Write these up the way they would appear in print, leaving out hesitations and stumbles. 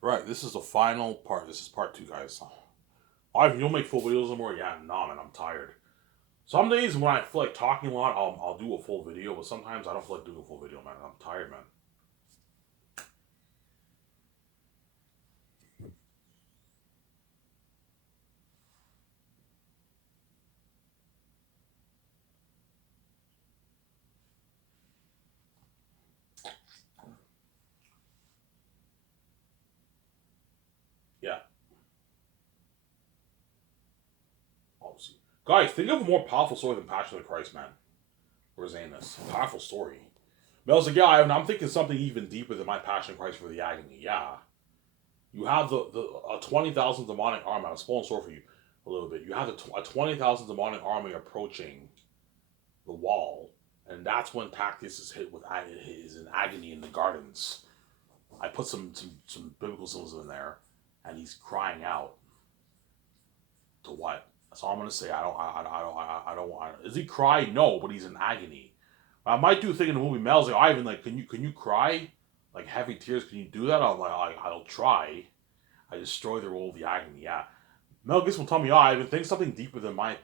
Right, this is the final part. This is part two, guys. Why, you don't make full videos anymore? Yeah, nah, man, I'm tired. Some days when I feel like talking a lot, I'll do a full video, but sometimes I don't feel like doing a full video, man. I'm tired, man. Yeah, obviously. Guys, think of a more powerful story than Passion of the Christ, man. We're saying this. Powerful story. Mel's like, yeah, I'm thinking something even deeper than my Passion of Christ for the agony. Yeah. You have the 20,000 demonic army. I'm spoiling story for you a little bit. You have a 20,000 demonic army approaching the wall, and that's when Tactius is hit with is in agony in the gardens. I put some biblical symbols in there, and he's crying out to what? That's all I'm gonna say. I don't want. Is he crying? No, but he's in agony. I might do a thing in the movie. Mel's like, Ivan, like, can you cry? Like heavy tears? Can you do that? I'm like, I'll try. I destroy the role of the agony. Yeah, Mel Gibson will tell me, Ivan, think something deeper than my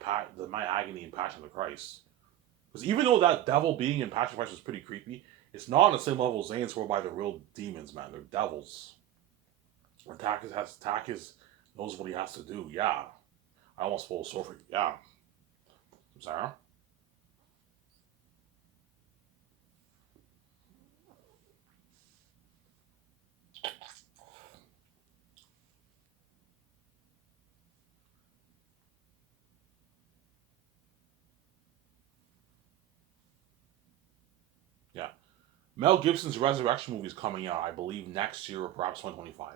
agony and Passion of the Christ. Because even though that devil being in Passion of Christ was pretty creepy, it's not on the same level as Zane's whereby they're real demons, man. They're devils. And Takis knows what he has to do. Yeah. I almost spoiled Sophie. Yeah. I'm sorry. Yeah. Mel Gibson's Resurrection movie is coming out, I believe, next year or perhaps 2025.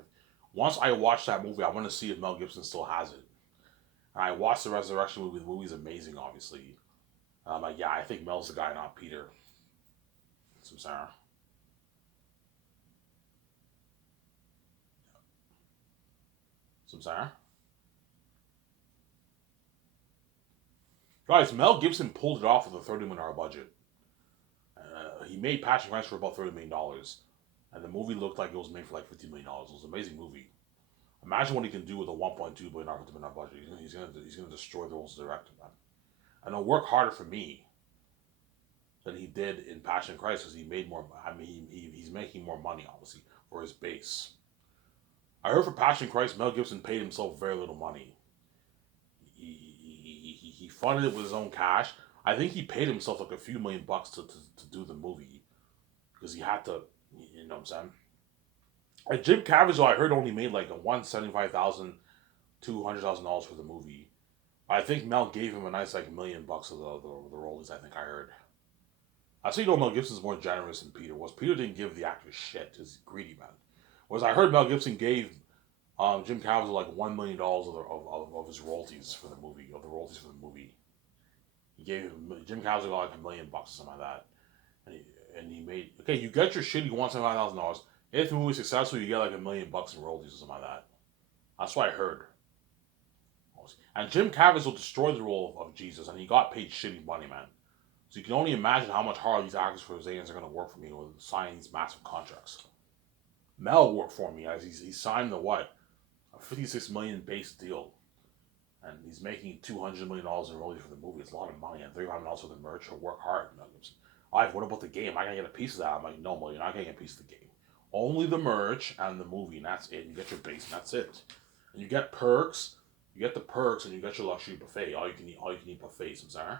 Once I watch that movie, I want to see if Mel Gibson still has it. And I watched the Resurrection movie. The movie's amazing, obviously. Like, yeah, I think Mel's the guy, not Peter. Some Sarah. Some Sarah. Guys, Mel Gibson pulled it off with a $30 million budget. He made Passion Ranch for about $30 million, and the movie looked like it was made for like $50 million. It was an amazing movie. Imagine what he can do with a $1.2 billion budget. He's gonna destroy the whole director, man. And he'll work harder for me than he did in Passion Christ because he made more. I mean, he's making more money obviously for his base. I heard for Passion Christ, Mel Gibson paid himself very little money. He funded it with his own cash. I think he paid himself like a few million bucks to do the movie because he had to. You know what I'm saying? Like Jim Caviezel, I heard only made like a $175,000, $200,000 for the movie. I think Mel gave him a nice like $1 million of the roles. I think I heard. I see, Mel Gibson's more generous than Peter was. Peter didn't give the actor shit. He's a greedy man. Whereas I heard Mel Gibson gave Jim Caviezel like $1 million of his royalties for the movie, of the royalties for the movie. He gave Jim Caviezel got like $1 million or something like that, and he made okay. You get your shitty $175,000. If the movie's successful, you get like $1 million in royalties or something like that. That's what I heard. And Jim Caviezel destroyed the role of Jesus, and he got paid shitty money, man. So you can only imagine how much harder these actors for Zayans are going to work for me with signing these massive contracts. Mel worked for me as he signed the what? A 56 million base deal. And he's making $200 million in royalties for the movie. It's a lot of money. And $35 for the merch. He'll work hard. Mel Gibson. Alright, what about the game? I gotta get a piece of that. I'm like, no, Mel, you're not getting a piece of the game. Only the merch and the movie, and that's it. You get your base, and that's it. And you get perks. You get the perks, and you get your luxury buffet. All you can eat buffets. I'm sorry,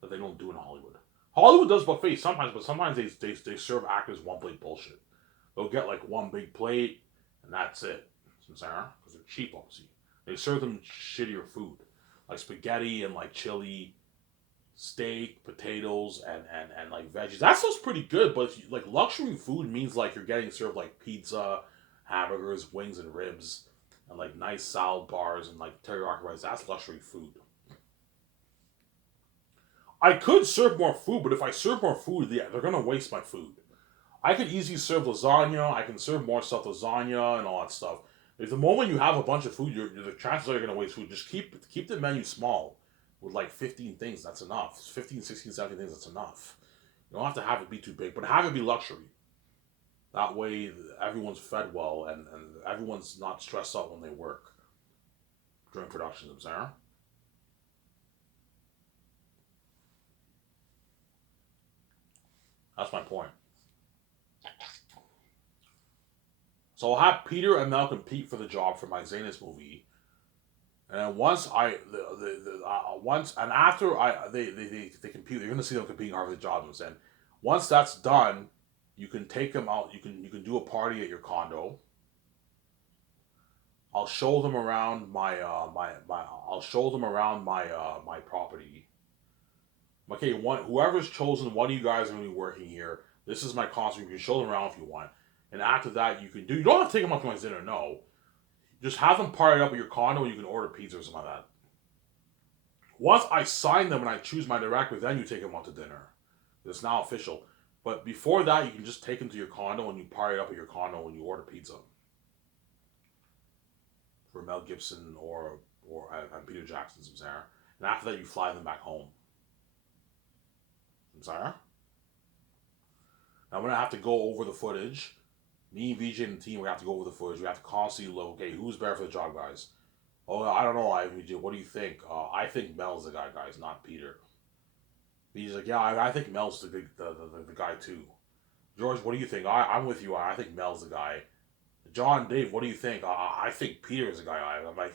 that they don't do in Hollywood. Hollywood does buffets sometimes, but sometimes they serve actors one plate bullshit. They'll get like one big plate, and that's it. Sarah, because they're cheap, obviously. They serve them shittier food, like spaghetti and like chili, steak, potatoes, and like veggies. That stuff's pretty good, but if you, like luxury food means like you're getting served like pizza, hamburgers, wings, and ribs, and like nice salad bars and like teriyaki rice. That's luxury food. I could serve more food, but if I serve more food, yeah, they're gonna waste my food. I could easily serve lasagna. I can serve more stuff, lasagna and all that stuff. If the moment you have a bunch of food, the chances are you're gonna waste food. Just keep the menu small, with like 15 things. That's enough. 15, 16, 17 things. That's enough. You don't have to have it be too big, but have it be luxury. That way, everyone's fed well and everyone's not stressed out when they work during production. Sarah, that's my point. So I'll have Peter and Mel compete for the job for my Zanus movie, and then once I the once and after they compete, you're gonna see them competing hard for the job. And once that's done, you can take them out. You can do a party at your condo. I'll show them around my I'll show them around my property. Okay, whoever's chosen, one of you guys are gonna be working here. This is my costume. You can show them around if you want. And after that, you don't have to take them out to my dinner. No, just have them party up at your condo. And you can order pizza or something like that. Once I sign them and I choose my director, then you take them out to dinner. It's now official. But before that, you can just take them to your condo and you party up at your condo and you order pizza for Mel Gibson or and Peter Jackson, Sarah. And after that, you fly them back home. Sarah. Now we're gonna have to go over the footage. Me, VJ, and the team, we have to go over the footage. We have to constantly look. Okay, who's better for the job, guys? Oh, I don't know, VJ. What do you think? I think Mel's the guy, guys, not Peter. VJ's like, yeah, I think Mel's the guy too. George, what do you think? I'm with you. I think Mel's the guy. John, Dave, what do you think? I think Peter's the guy. I'm like,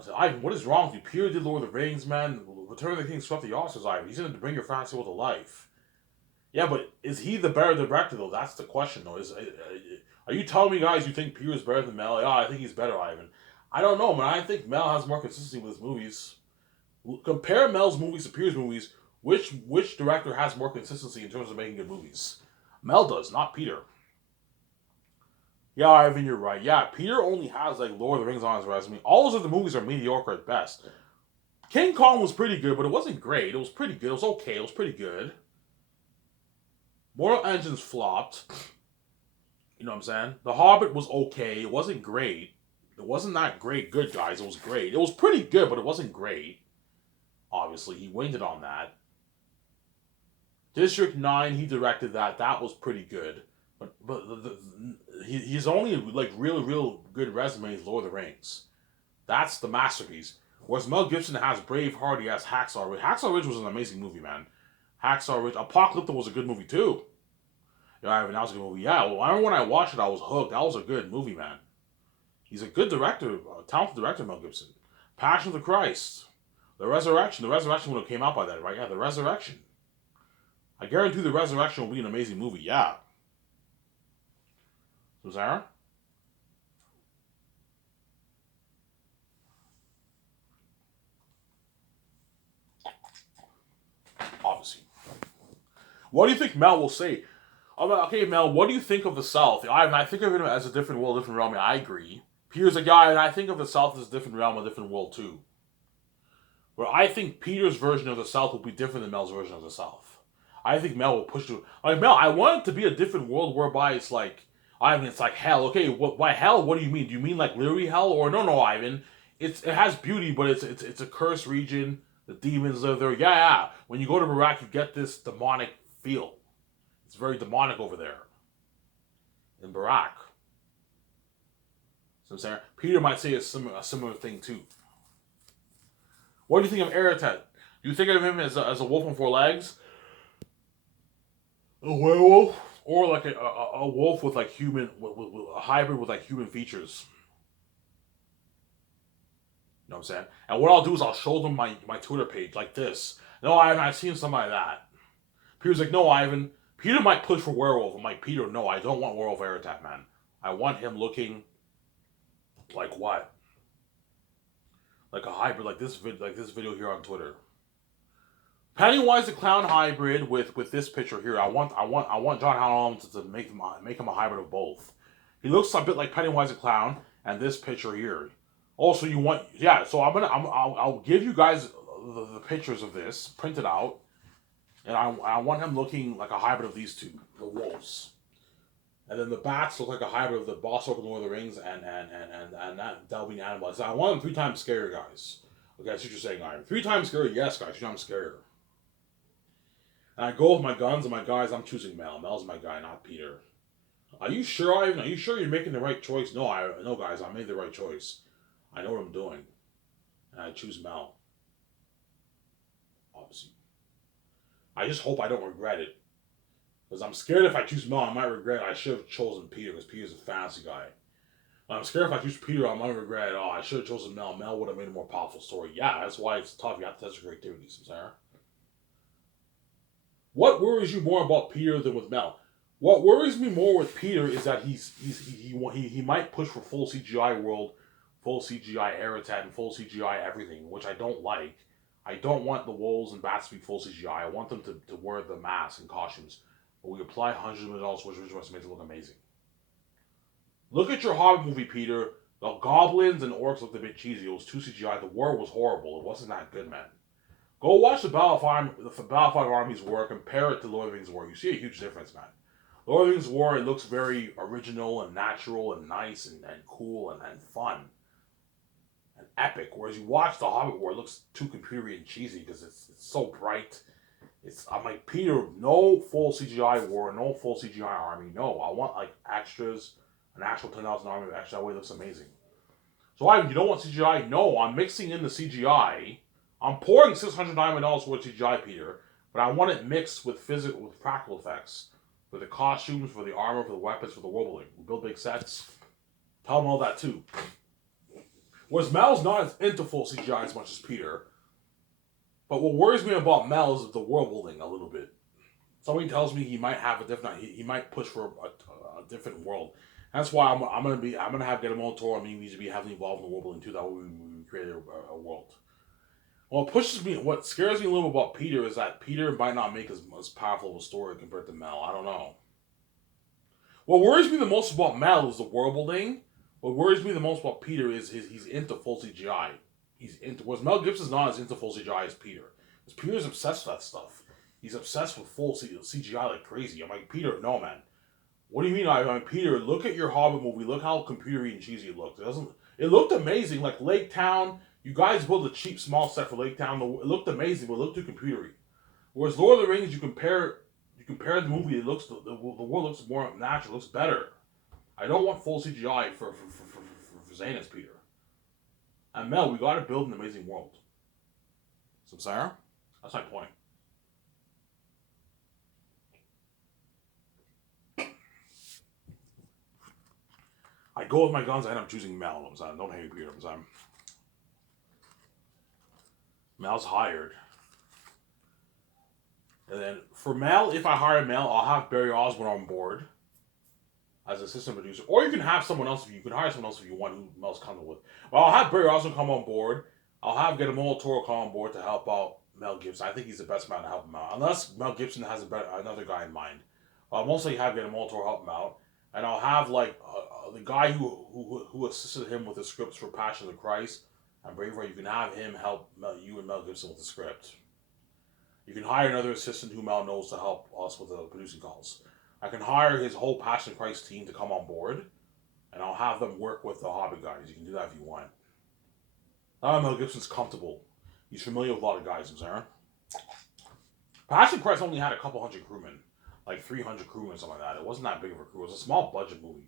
so, Ivan, what is wrong with you? Peter did Lord of the Rings, man. Return of the King swept the Oscars, Ivan. He's in it to bring your fantasy world to life. Yeah, but is he the better director though? That's the question though. Are you telling me, guys, you think Peter's better than Mel? Yeah, I think he's better, Ivan. I don't know, man. I think Mel has more consistency with his movies. Compare Mel's movies to Peter's movies. Which director has more consistency in terms of making good movies? Mel does, not Peter. Yeah, Ivan, you're right. Yeah, Peter only has like Lord of the Rings on his resume. All those other movies are mediocre at best. King Kong was pretty good, but it wasn't great. It was pretty good. It was okay. It was pretty good. Mortal Engines flopped. You know what I'm saying? The Hobbit was okay. It wasn't great. It wasn't that great good, guys. It was great. It was pretty good, but it wasn't great. Obviously, he winged it on that. District 9, he directed that. That was pretty good. He's only like real good resume is Lord of the Rings. That's the masterpiece. Whereas Mel Gibson has Braveheart, he has Hacksaw Ridge. Hacksaw Ridge was an amazing movie, man. Hacksaw Ridge. Apocalypto was a good movie too. Yeah, that was a good movie. Yeah, well, I remember when I watched it, I was hooked. That was a good movie, man. He's a good director, a talented director, Mel Gibson. Passion of the Christ. The Resurrection. The Resurrection would have came out by then, right? Yeah, The Resurrection. I guarantee The Resurrection will be an amazing movie. Yeah. So, Sarah? Obviously. What do you think Mel will say? I'm like, okay, Mel, what do you think of the South? I think of it as a different world, different realm. I agree. Peter's like, yeah, and I think of the South as a different realm, a different world too. But I think Peter's version of the South will be different than Mel's version of the South. I think Mel will push to like Mel. I want it to be a different world whereby it's like Ivan. It's like hell. Okay, by hell? What do you mean? Do you mean like literally hell or no, Ivan? It has beauty, but it's a cursed region. The demons live there. Yeah, yeah. When you go to Iraq, you get this demonic feel. It's very demonic over there in Barack. So I'm saying Peter might say a similar thing too. What do you think of Aratet? Do you think of him as a wolf on four legs, a werewolf, or like a wolf with like human, with a hybrid with like human features? You know what I'm saying? And what I'll do is I'll show them my Twitter page like this. No, I've seen something like that. Peter's like, no, Ivan. Peter might push for werewolf. I'm like, Peter, no, I don't want werewolf Aratet, man. I want him looking like what? Like a hybrid, like this video here on Twitter. Pennywise the clown hybrid with this picture here. I want John Hallam to make him a hybrid of both. He looks a bit like Pennywise the clown, and this picture here. Also, you want So I'll give you guys the pictures of this printed out, and I want him looking like a hybrid of these two, the wolves. And then the bats look like a hybrid of the Boss Orc and Lord of the Rings and that delving animal. I want them 3 times scarier, guys. Okay, that's what you're saying, Iron. 3 times scarier, yes, guys. You know I'm scarier. And I go with my guns and my guys. I'm choosing Mel. Mel's my guy, not Peter. Are you sure, Ivan? Are you sure you're making the right choice? No, no, guys. I made the right choice. I know what I'm doing, and I choose Mel. Obviously, I just hope I don't regret it, because I'm scared if I choose Mel, I might regret it. I should have chosen Peter, because Peter's a fancy guy. I'm scared if I choose Peter, I might regret it. Oh, I should have chosen Mel. Mel would have made a more powerful story. Yeah, that's why it's tough. You have to test your creativity, Sarah. What worries you more about Peter than with Mel? What worries me more with Peter is that he might push for full CGI world, full CGI Aratat, and full CGI everything, which I don't like. I don't want the wolves and bats to be full CGI. I want them to wear the masks and costumes. But we apply hundreds of million dollars, which makes it look amazing. Look at your Hobbit movie, Peter. The goblins and orcs looked a bit cheesy. It was too CGI. The war was horrible. It wasn't that good, man. Go watch the Battle Army's war. Compare it to Lord of the Rings War. You see a huge difference, man. Lord of the Rings War, it looks very original and natural and nice and cool and fun and epic. Whereas you watch the Hobbit War, it looks too computery and cheesy because it's so bright. I'm like, Peter, no full CGI war, no full CGI army. No, I want like extras, an actual 10,000 army of extra. That way it looks amazing. So you don't want CGI? No, I'm mixing in the CGI. I'm pouring $600 worth of CGI, Peter, but I want it mixed with practical effects. For the costumes, for the armor, for the weapons, for the world building. We build big sets. Tell them all that too. Whereas Mel's not as into full CGI as much as Peter. But what worries me about Mel is the world building a little bit. Somebody tells me he might have a different. He might push for a different world. That's why I'm gonna have Guillermo del Toro. I mean, we to be heavily involved in the world building too. That way we create a world. What scares me a little about Peter is that Peter might not make as powerful of a story compared to Mel. I don't know. What worries me the most about Mel is the world building. What worries me the most about Peter is he's into full CGI. Whereas Mel Gibson's not as into full CGI as Peter. Because Peter's obsessed with that stuff. He's obsessed with full CGI like crazy. I'm like, Peter, no man. What do you mean? I'm like, Peter, look at your Hobbit movie. Look how computery and cheesy it looked. It looked amazing. Like Lake Town, you guys built a cheap small set for Lake Town. It looked amazing, but it looked too computery. Whereas Lord of the Rings, you compare the movie, the world looks more natural, looks better. I don't want full CGI for Zanus, Peter. And Mel, we gotta build an amazing world. Samsara? That's my point. I go with my guns and I'm choosing Mel. Don't hate Peter. Mel's hired. And then for Mel, if I hire Mel, I'll have Barry Osborne on board as assistant producer. Or you can have someone else if you can hire someone else if you want who Mel's coming with. But I'll have Barry Osborne come on board. I'll have Guillermo del Toro come on board to help out Mel Gibson. I think he's the best man to help him out. Unless Mel Gibson has another guy in mind. I'll mostly have Guillermo del Toro help him out. And I'll have like the guy who assisted him with the scripts for Passion of the Christ and Braveheart. You can have him help you and Mel Gibson with the script. You can hire another assistant who Mel knows to help us with the producing calls. I can hire his whole Passion of Christ team to come on board, and I'll have them work with the Hobbit guys. You can do that if you want. Now Mel Gibson's comfortable. He's familiar with a lot of guys, Aaron. Passion of Christ only had a couple hundred crewmen, like 300 crewmen or something like that. It wasn't that big of a crew. It was a small budget movie.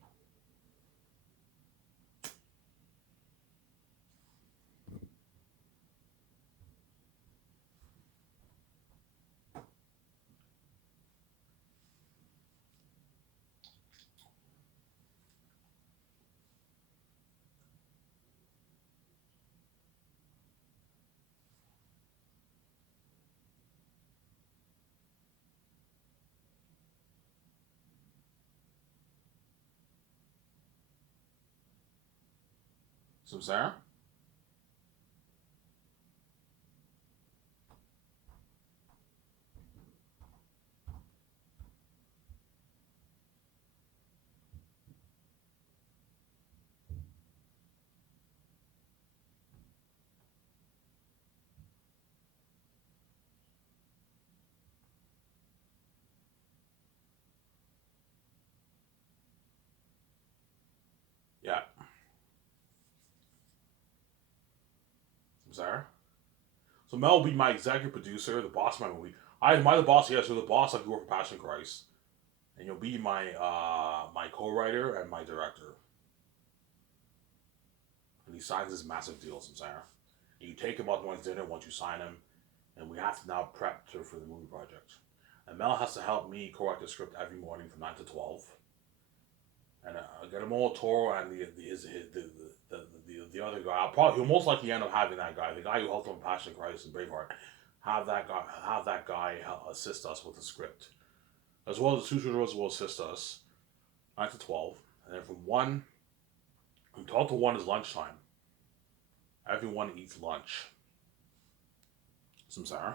So, Sarah? Yeah. Sarah? So Mel will be my executive producer, the boss of my movie. Am I the boss? Yes, you're the boss like you were for Passion of Christ. and you'll be my co-writer and my director. And he signs this massive deal, Samsara. And you take him out to one's dinner once you sign him, and we have to now prep for the movie project. And Mel has to help me correct the script every morning from 9 to 12. And Guillermo Toro and the other guy, he'll most likely end up having that guy, the guy who helped him in Passion Christ and Braveheart, have that guy help assist us with the script, as well as the tutors will assist us 9 to 12, and then from 12 to 1 is lunchtime. Everyone eats lunch. Samsara.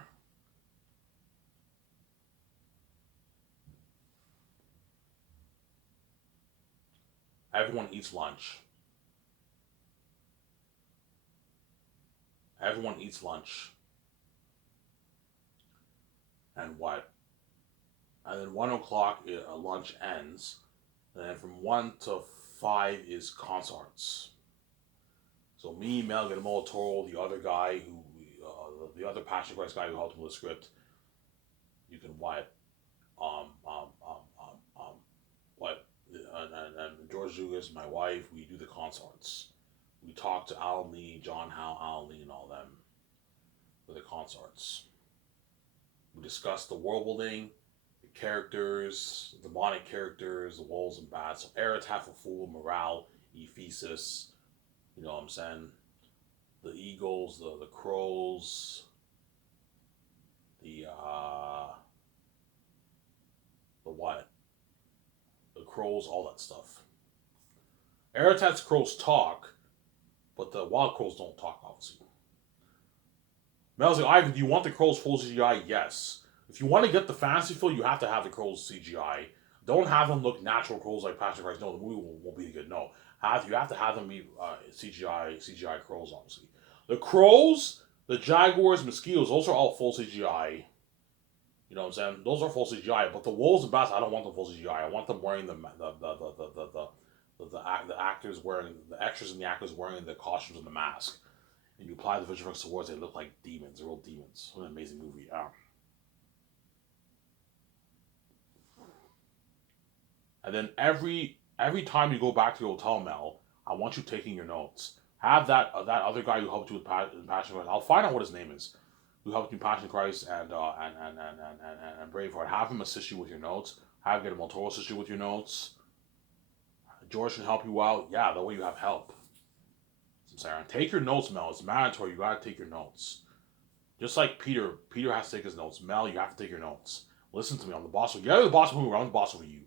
Everyone eats lunch. Everyone eats lunch. And what? And then 1 o'clock, lunch ends. And then from 1 to 5 is concerts. So me, Mel, Guillermo Toro, the other guy the other Passion Christ guy who helped him with the script, you can what? What? And George Lucas, my wife, we do the concerts. We talk to Alan Lee, John Howe, Alan Lee, and all them for the concerts. We discuss the world building, the characters, the demonic characters, the wolves and bats. So Eretaf, a fool, morale, Ephesus, you know what I'm saying? The eagles, the crows, the what? The crows, all that stuff. Eretat's crows talk, but the wild crows don't talk, obviously. Mel's like, Ivan, do you want the crows full CGI? Yes. If you want to get the fantasy feel, you have to have the crows CGI. Don't have them look natural crows like Patrick Christ. No, the movie won't be good. No, you have to have them be CGI crows. Obviously, the crows, the jaguars, mosquitoes, those are all full CGI. You know what I'm saying? Those are full CGI. But the wolves and bats, I don't want them full CGI. I want them wearing the actors wearing the extras and the actors wearing the costumes and the mask. And you apply the visual effects towards, they look like demons. They're real demons. What an amazing movie. And then every time you go back to the hotel, Mel, I want you taking your notes. Have that other guy who helped you with Passion Christ. I'll find out what his name is. Who helped you with Passion Christ and Braveheart. Have him assist you with your notes. Have Guillermo Toro assist you with your notes. George can help you out. Yeah, that way you have help. Sarah, take your notes, Mel. It's mandatory. You gotta take your notes. Just like Peter has to take his notes. Mel, you have to take your notes. Listen to me. I'm the boss. You're the boss of the movie. I'm the boss over you.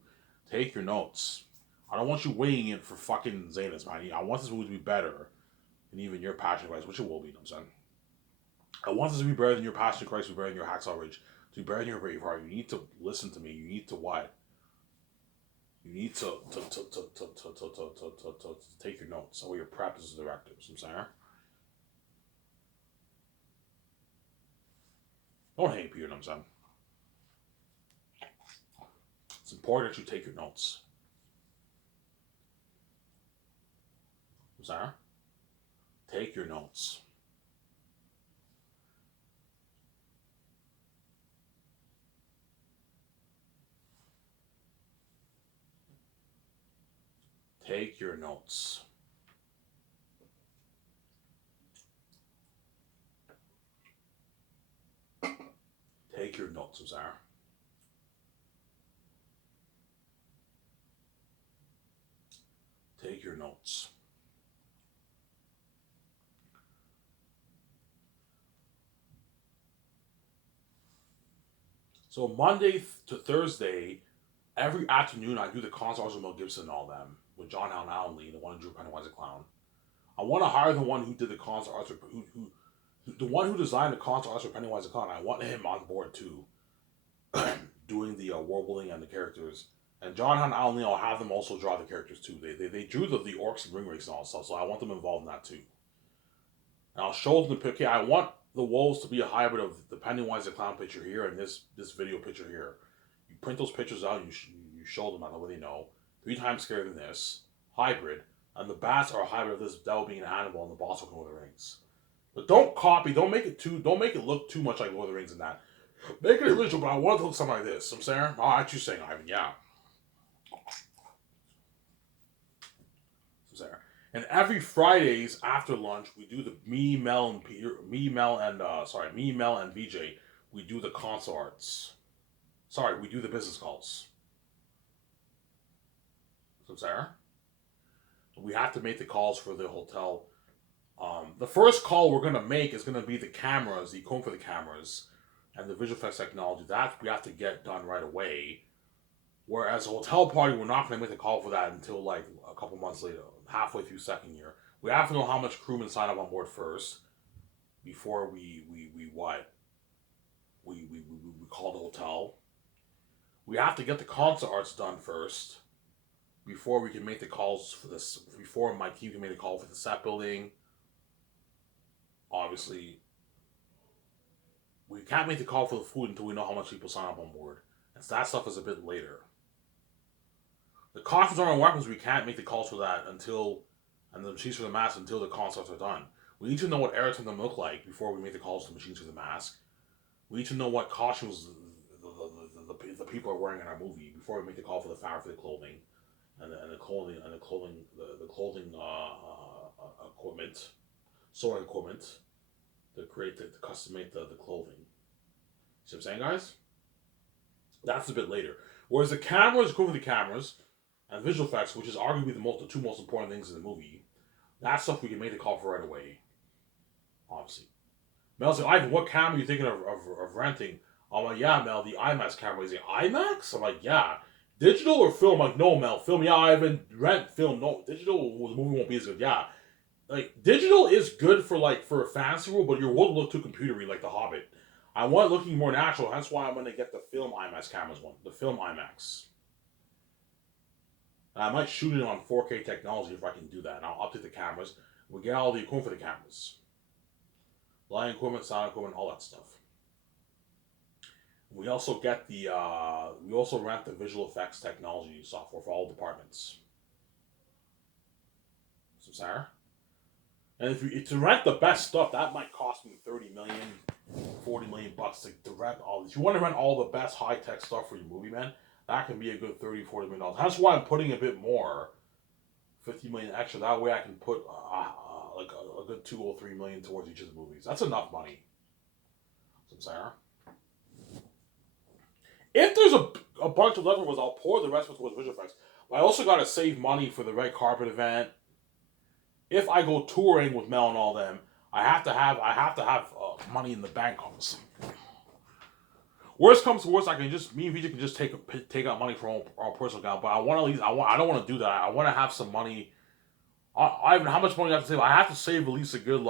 Take your notes. I don't want you weighing it for fucking Zanis, man. I want this movie to be better than even your Passion Christ, which it will be, you know what I'm saying? I want this to be better than your Passion Christ, to be better than your Hacksaw Ridge, to be better than your Braveheart. You need to listen to me. You need to what? You need to take your notes. So you're prepped as a director. You know what I'm saying? Don't hate Peter, you know what I'm saying? It's important that you take your notes. Sarah, take your notes. Take your notes. Take your notes, Sarah. Take your notes. So Monday to Thursday, every afternoon I do the concerts with Mel Gibson and all them, with John Howe and Alan Lee, the one who drew Pennywise the Clown. I want to hire the one who did the concert arts, the one who designed the concert arts for Pennywise the Clown. I want him on board too, doing the world building and the characters. And John Howe and Alan Lee, I'll have them also draw the characters too. They drew the orcs and ring rakes and all stuff, so I want them involved in that too. And I'll show them the picture. I want the wolves to be a hybrid of the Pennywise the Clown picture here and this video picture here. You print those pictures out, you show them that way they know. 3 times scarier than this, hybrid, and the bats are a hybrid of this devil being an animal and the boss of Lord of the Rings. But don't make it look too much like Lord of the Rings in that. Make it original, but I want it to look something like this. I'm saying, what you saying, Ivan? Yeah. Sarah. And every Fridays after lunch, we do the me, Mel, and VJ. We do the console arts. Sorry, we do the business calls. So Sarah, we have to make the calls for the hotel. The first call we're gonna make is gonna be the cameras, the equipment for the cameras, and the visual effects technology. That we have to get done right away. Whereas a hotel party, we're not gonna make the call for that until like a couple months later, halfway through second year. We have to know how much crewmen sign up on board first before we what we call the hotel. We have to get the concert arts done first before we can make the calls for this. Before my team can make the call for the set building. Obviously, we can't make the call for the food until we know how much people sign up on board. And so that stuff is a bit later. The costumes on our weapons, we can't make the calls for that until, and the machines for the mask until the concepts are done. We need to know what airtime them look like before we make the calls to the machines for the mask. We need to know what costumes the people are wearing in our movie before we make the call for the fabric for the clothing, and the clothing equipment, sewing equipment to create to custom make the clothing. See what I'm saying, guys? That's a bit later. Whereas the cameras, go for the cameras, and visual effects, which is arguably the two most important things in the movie, that stuff we can make the call for right away. Obviously. Mel's like, Ivan, what camera are you thinking of renting? I'm like, yeah, Mel, the IMAX camera. He's like, IMAX? I'm like, yeah. Digital or film? I'm like, no, Mel, film. Yeah, Ivan, rent, film. No, digital, the movie won't be as good. Yeah. Like, digital is good for a fantasy world, but your world look too computery, like The Hobbit. I want it looking more natural. That's why I'm going to get the film IMAX cameras one. The film IMAX. And I might shoot it on 4K technology if I can do that. And I'll update the cameras. We get all the equipment for the cameras. Lighting equipment, sound equipment, all that stuff. We also get we also rent the visual effects technology software for all departments. So, Sarah? And if to rent the best stuff, that might cost me 30 million, 40 million bucks to rent all these. If you want to rent all the best high-tech stuff for your movie, man, that can be a good 30, 40 million dollars. That's why I'm putting a bit more, 50 million extra. That way I can put like a good 2 or 3 million towards each of the movies. That's enough money. So, Sarah? If there's a bunch of leftovers, I'll pour the rest towards visual effects. But I also got to save money for the red carpet event. If I go touring with Mel and all them, I have to have money in the bank, obviously. Worst comes to worst, me and VJ can just take out money from our personal account. But I don't want to do that. I want to have some money. Ivan, how much money do I have to save? I have to save at least a good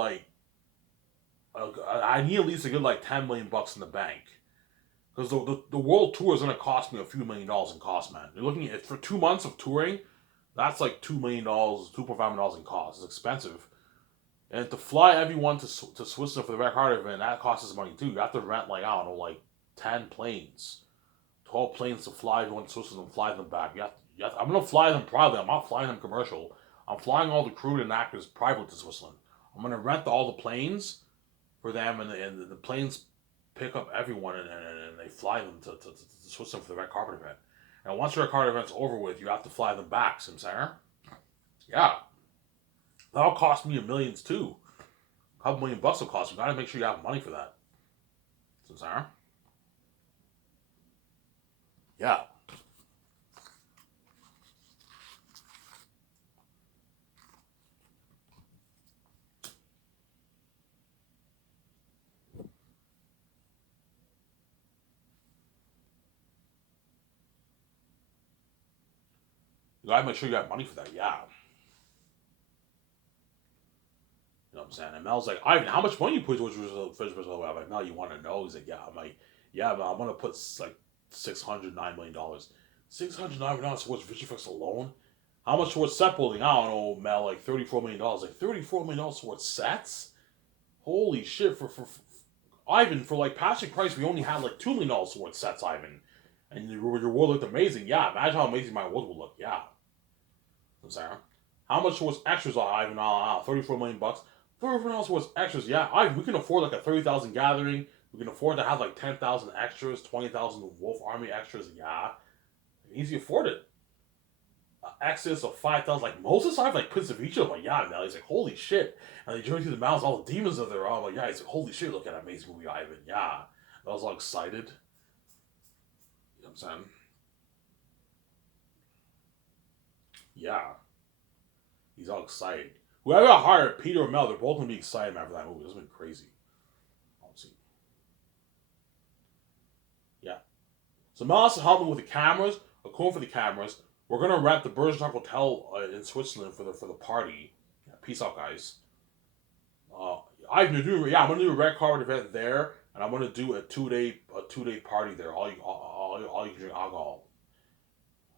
I need at least a good $10 million bucks in the bank. Because the world tour is going to cost me a few $1 million in cost, man. You're looking at, for 2 months of touring, that's like $2 million, $2.5 million in cost. It's expensive. And to fly everyone to Switzerland for the Red Carpet event, that costs us money too. You have to rent 10 planes, 12 planes to fly everyone to Switzerland and fly them back. I'm going to fly them privately. I'm not flying them commercial. I'm flying all the crew and actors private to Switzerland. I'm going to rent all the planes for them, and the planes pick up everyone and they fly them to Switzerland for the Red Carpet event. And once the Red Carpet event's over with, you have to fly them back, Sarah? Yeah. That'll cost me millions too. A couple $1 million will cost you. Gotta make sure you have money for that. Sarah? Yeah. You gotta make sure you have money for that, yeah. You know what I'm saying? And Mel's like, Ivan, how much money you put towards Brazil? I'm like, Mel, you want to know? He's like, yeah. I'm like, yeah, but I'm gonna put $609 million. $609 million towards Vigiflex alone? How much towards set building? I don't know, Mel, $34 million. $34 million towards sets? Holy shit, for Ivan, for Patrick Price, we only had $2 million towards sets, Ivan. And your world looked amazing. Yeah, imagine how amazing my world would look. Yeah. I'm sorry. How much was extras on Ivan? 34 million bucks. 34 million was extras. Yeah, Ivan, we can afford a 30,000 gathering. We can afford to have 10,000 extras, 20,000 Wolf Army extras. Yeah, easy afford it. Exodus of 5,000. Like, Moses, I have like Prince of Egypt. I'm like, yeah, man. He's like, holy shit. And they journey through the mountains, all the demons are there. I'm like, yeah. He's like, holy shit, look at that amazing movie, Ivan. Yeah. I was all excited. You know what I'm saying? Yeah. He's all excited. Whoever hired Peter or Mel, they're both gonna be excited after that movie. It's been crazy. Obviously. Yeah. So Mel has to help me with the cameras, a coin for the cameras. We're gonna rent the Bergerac Hotel in Switzerland for the party. Yeah, peace out, guys. Uh, I'm gonna do a red carpet event there, and I'm gonna do a 2 day party there. All you can drink alcohol.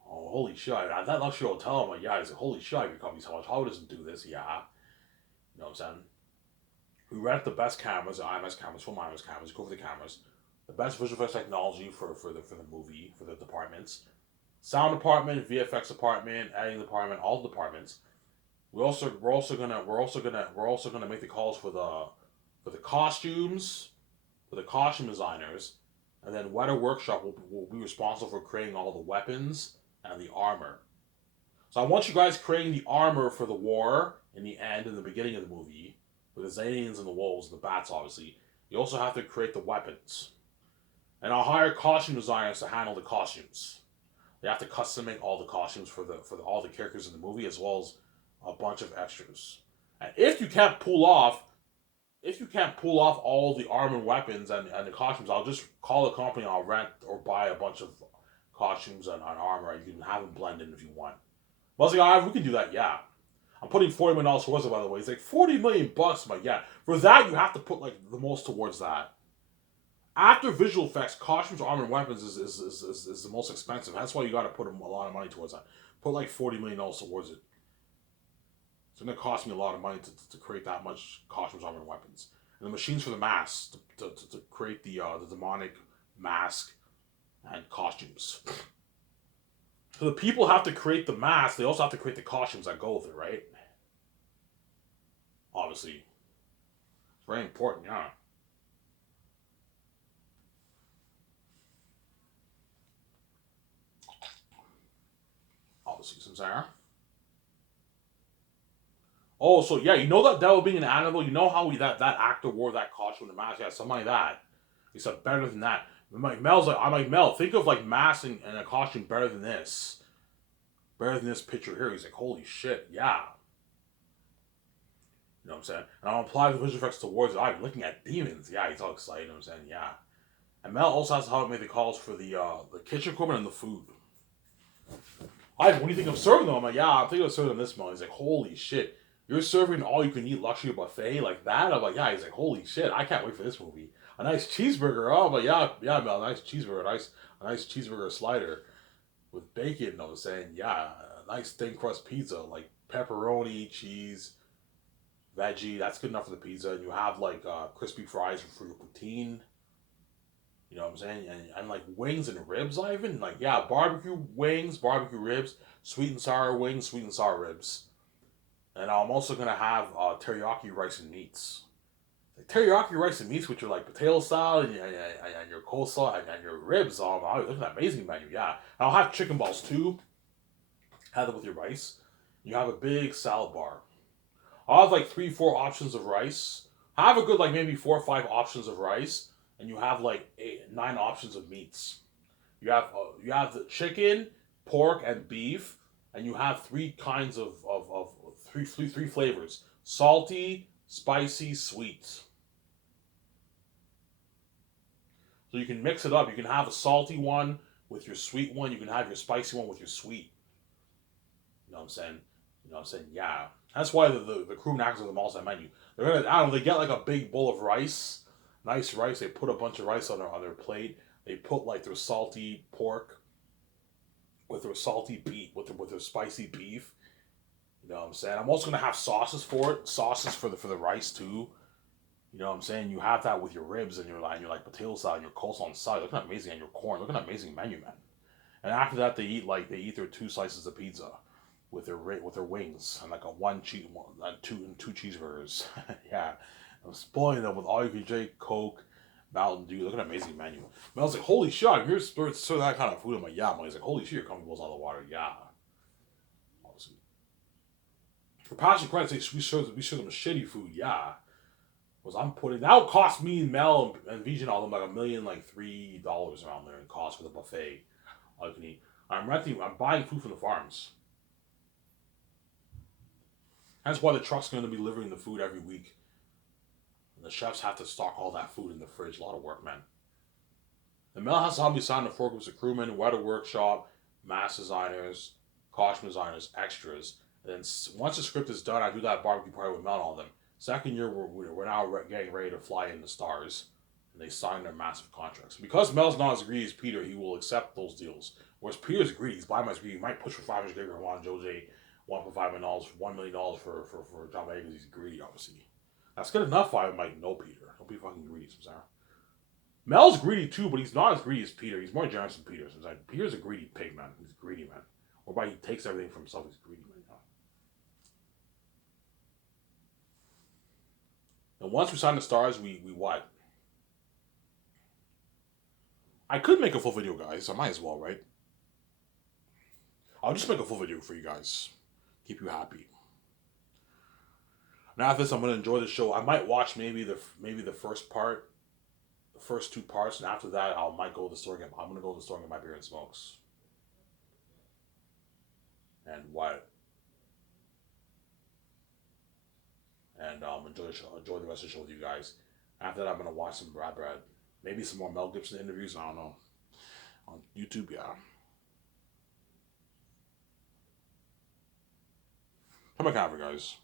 Oh, holy shit! That luxury hotel. I'm like, yeah. He's like, holy shit! Your company so much. Hollywood doesn't do this. Yeah, you know what I'm saying. We rent the best cameras, the IMAX cameras, full IMAX cameras. Go for the cameras. The best visual effects technology for the movie for the departments. Sound department, VFX department, editing department, all the departments. We're also gonna make the calls for the costumes, for the costume designers, and then Weather Workshop will be responsible for creating all the weapons and the armor. So I want you guys creating the armor for the war in the end and the beginning of the movie, with the Zanians and the wolves and the bats. Obviously, you also have to create the weapons, and I'll hire costume designers to handle the costumes. They have to custom make all the costumes for all the characters in the movie, as well as a bunch of extras. And if you can't pull off all the armor and weapons and the costumes, I'll just call the company. I'll rent or buy a bunch of costumes and armor, and you can have them blend in if you want. I was like, we can do that. Yeah, I'm putting $40 million towards it. By the way, it's like $40 million. But yeah, for that you have to put like the most towards that. After visual effects, costumes, armor, and weapons is the most expensive. That's why you got to put a lot of money towards that. Put like $40 million towards it. It's going to cost me a lot of money to create that much costumes, armor, and weapons. And the machines for the masks to create the demonic mask and costumes. So the people have to create the mask. They also have to create the costumes that go with it, right? Obviously, it's very important. Yeah. Obviously, some Sarah. Oh, so yeah, you know that devil being an animal. You know how that actor wore that costume and mask. Yeah, something like that. He said better than that. I'm like Mel. Think of like mask and a costume better than this. Better than this picture here. He's like, holy shit, yeah. You know what I'm saying? And I'll apply the visual effects towards it. I'm looking at demons. Yeah, he's all excited. You know what I'm saying? Yeah. And Mel also has to help make the calls for the kitchen equipment and the food. What do you think I'm serving them? I'm like, yeah, I'm thinking of serving them this month. He's like, holy shit. You're serving all you can eat luxury buffet like that? I'm like, yeah. He's like, holy shit, I can't wait for this movie. A nice cheeseburger. Oh, but yeah, Mel, nice cheeseburger, a nice cheeseburger slider with bacon. I was saying, yeah, a nice thin crust pizza, like pepperoni, cheese, veggie. That's good enough for the pizza. And you have like crispy fries for your poutine. You know what I'm saying? And like wings and ribs, Ivan. Like, yeah, barbecue wings, barbecue ribs, sweet and sour wings, sweet and sour ribs. And I'm also gonna have teriyaki rice and meats. Like, teriyaki rice and meats, which are like potato salad and your coleslaw and your ribs. Oh, look at that amazing menu. Yeah, and I'll have chicken balls too. Have them with your rice. You have a big salad bar. I'll have like 3, 4 options of rice. Have a good like maybe 4 or 5 options of rice, and you have like 8, 9 options of meats. You have the chicken, pork, and beef, and you have three kinds of three flavors: salty, spicy, sweet. So you can mix it up. You can have a salty one with your sweet one. You can have your spicy one with your sweet. You know what I'm saying? You know what I'm saying? Yeah. That's why the crew knackers are the most on menu. They're gonna I don't know, they get like a big bowl of rice, nice rice. They put a bunch of rice on their plate. They put like their salty pork with their salty beef with their spicy beef. You know what I'm saying? I'm also gonna have sauces for it, sauces for the rice too. You know what I'm saying? You have that with your ribs and your potato salad and your coleslaw on the side. Looking amazing, and your corn. Looking amazing menu, man. And after that, they eat their 2 slices of pizza with their wings and like a one cheese one, two cheeseburgers. Yeah, I'm spoiling them with all you can drink Coke, Mountain Dew. Look at an amazing menu. I was like, holy shit, you're serving that kind of food. I'm like, yeah. He's like, holy shit, your company blows out of the water. Yeah. For passion credit, we serve them shitty food, yeah. Was I'm putting that would cost me and Mel and Vision all them like $1,000,000 around there in cost for the buffet. All you can eat. I'm buying food from the farms. That's why the truck's going to be delivering the food every week. And the chefs have to stock all that food in the fridge. A lot of work, man. The Mel has to help me sign the four groups of crewmen, weather workshop, mass designers, costume designers, extras. And then once the script is done, I do that barbecue party with Mel and all them. Second year, we're now getting ready to fly in the stars. And they sign their massive contracts. Because Mel's not as greedy as Peter, he will accept those deals. Whereas Peter's greedy, he's buying my greedy. He might push for 500 gig or Juan Jose, $1.5 million, $1 million for John Vegas. He's greedy, obviously. That's good enough. I might know Peter. Don't be fucking greedy, Sarah. Mel's greedy too, but he's not as greedy as Peter. He's more generous than Peter. Peter's a greedy pig, man. He's a greedy, man. Whereby he takes everything from himself. He's greedy, man. And once we sign the stars, we what? I could make a full video, guys. I might as well, right? I'll just make a full video for you guys. Keep you happy. Now after this, I'm gonna enjoy the show. I might watch maybe the first part, the first two parts, and after that, I might go to the store again. I'm gonna go to the store and get my beer and smokes. And what? And enjoy the rest of the show with you guys. After that, I'm gonna watch some Brad, maybe some more Mel Gibson interviews. I don't know, on YouTube. Yeah. Come back over, guys.